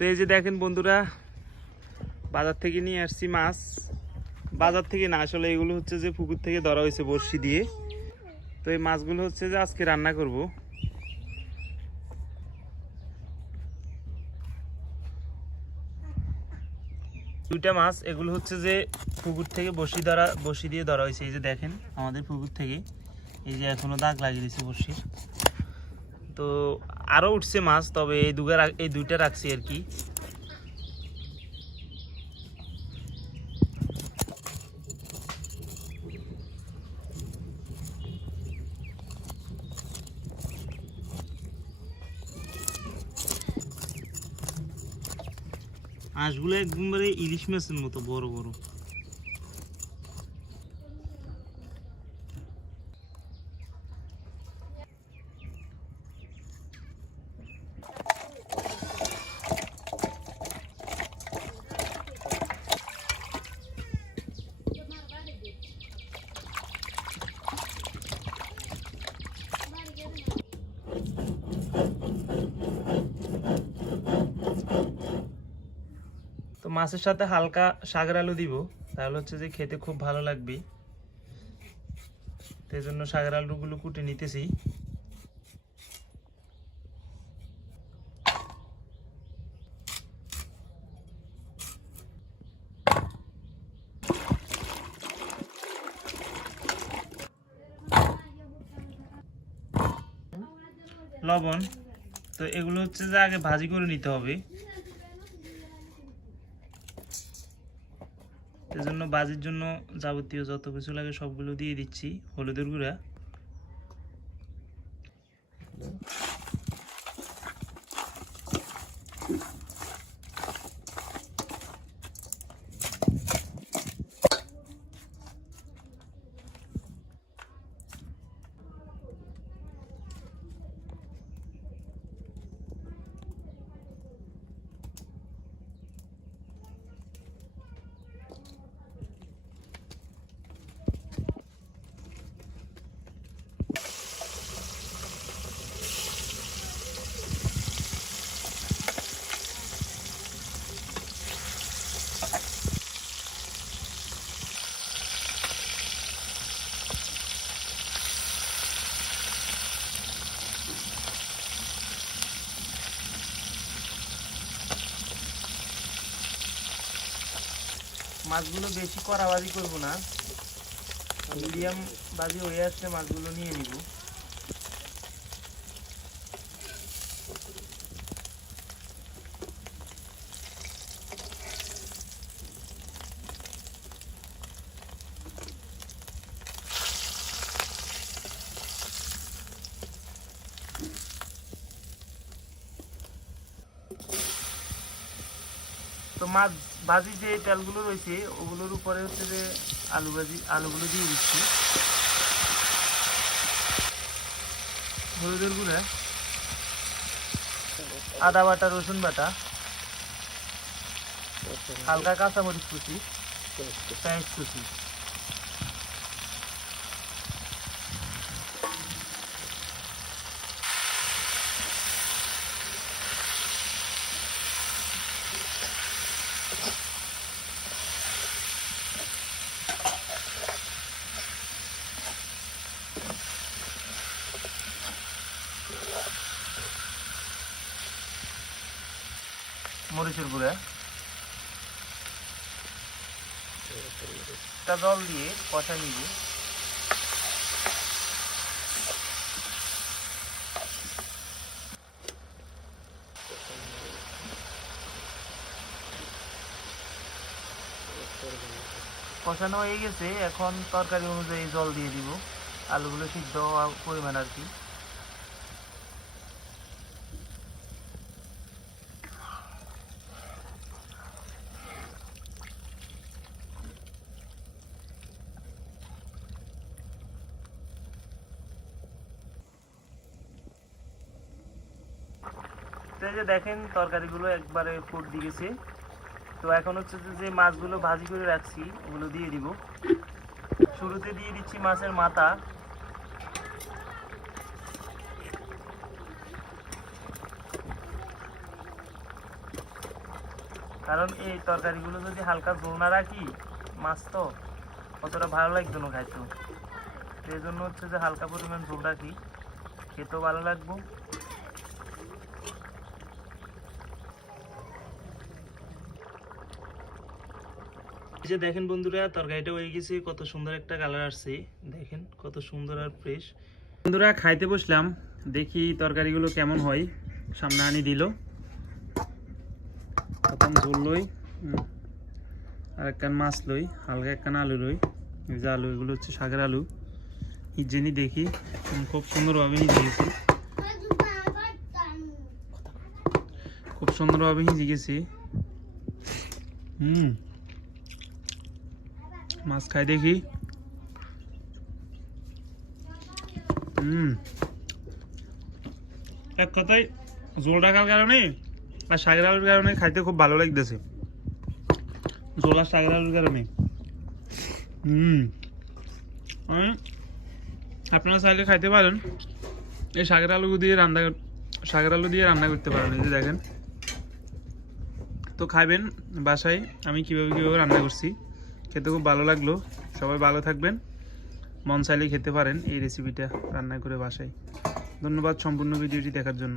তো এই যে দেখেন বন্ধুরা, বাজার থেকে নিয়ে আসছি মাছ। বাজার থেকে না, আসলে এগুলো হচ্ছে যে পুকুর থেকে ধরা হয়েছে বড়শি দিয়ে। তো এই মাছগুলো হচ্ছে যে আজকে রান্না করব। দুইটা মাছ, এগুলো হচ্ছে যে পুকুর থেকে বড়শি দিয়ে ধরা হয়েছে। এই যে দেখেন আমাদের পুকুর থেকে, এই যে এখনো দাগ লাগিয়ে দিয়েছে বড়শির। তো আরো উঠছে মাছ, তবে এই দুইটা রাখছি আর কি। হাঁসগুলো একবারে ইলিশ মাছের মতো বড় বড়। তো মাছের সাথে হালকা শাকের আলু দিব, তাহলে হচ্ছে যে খেতে খুব ভালো লাগবে। এই জন্য শাকের আলুগুলো কুটে নিতেছি। লবণ, তো এগুলো হচ্ছে যে আগে ভাজি করে নিতে হবে। এজন্য ভাজির জন্য যাবতীয় যত কিছু লাগে সবগুলো দিয়ে দিচ্ছি। হলুদের গুঁড়া, মাছগুলো বেশি কড়া ভাজি করবো না, মিডিয়াম ভাজি হয়ে আসলে মাছগুলো নিয়ে নিব। তো মাছ ভাজি যে তেলগুলো রয়েছে ওগুলোর উপরে হচ্ছে যে আলুগুলো দিয়ে দিচ্ছি। হলুদের গুঁড়া, আদা বাটা, রসুন বাটা, হালকা কাঁচামরিচ কুচি, পেঁয়াজ কুচি। মরিচের গুঁড়া, জল দিয়ে কষা নিব। কষানো হয়ে গেছে, এখন তরকারি অনুযায়ী জল দিয়ে দিব, আলুগুলো সিদ্ধ হওয়া পরিমাণ আর কি। এই যে দেখেন তরকারিগুলো একবারে ফুট দিয়ে গেছে। তো এখন হচ্ছে যে মাছগুলো ভাজি করে রাখছি ওগুলো দিয়ে দিব। শুরুতে দিয়ে দিচ্ছি মাছের মাথা, কারণ এই তরকারিগুলো যদি হালকা ঝোল না রাখি, মাছ তো অতটা ভালো লাগতো না খাইতো, সেই জন্য হচ্ছে যে হালকা পরিমাণ ঝোল রাখি, খেতেও ভালো লাগবো। এই যে দেখেন বন্ধুরা, তরকারিটা হয়ে গেছে, কত সুন্দর একটা কালার আসছে, দেখেন কত সুন্দর আর ফ্রেশ। বন্ধুরা খাইতে বসলাম, দেখি তরকারিগুলো কেমন হয়। সামনে আনি দিল, প্রথম ঝোল লই, আর একখান মাছ লই, হালকা একখান আলু লই। এই যে আলু, এগুলো হচ্ছে শাকের আলু। ইজেনি দেখি, খুব সুন্দরভাবে হিজে গেছি, খুব সুন্দরভাবে হিজে গেছি। মাছ খাই দেখি। এক কথায় ঝোল রাখার কারণে আর শাকের আলুর কারণে খাইতে খুব ভালো লাগতেছে, ঝোল আর শাকের আলুর কারণে। আপনারা চাইলে খাইতে পারেন, এই শাকের আলু দিয়ে রান্না করতে পারেন। এই যে দেখেন, তো খাবেন বাসায়, আমি কিভাবে রান্না করছি, খেতে খুব ভালো লাগলো। সবাই ভালো থাকবেন, মন চাইলে খেতে পারেন এই রেসিপিটা রান্না করে বাসায়। ধন্যবাদ সম্পূর্ণ ভিডিওটি দেখার জন্য।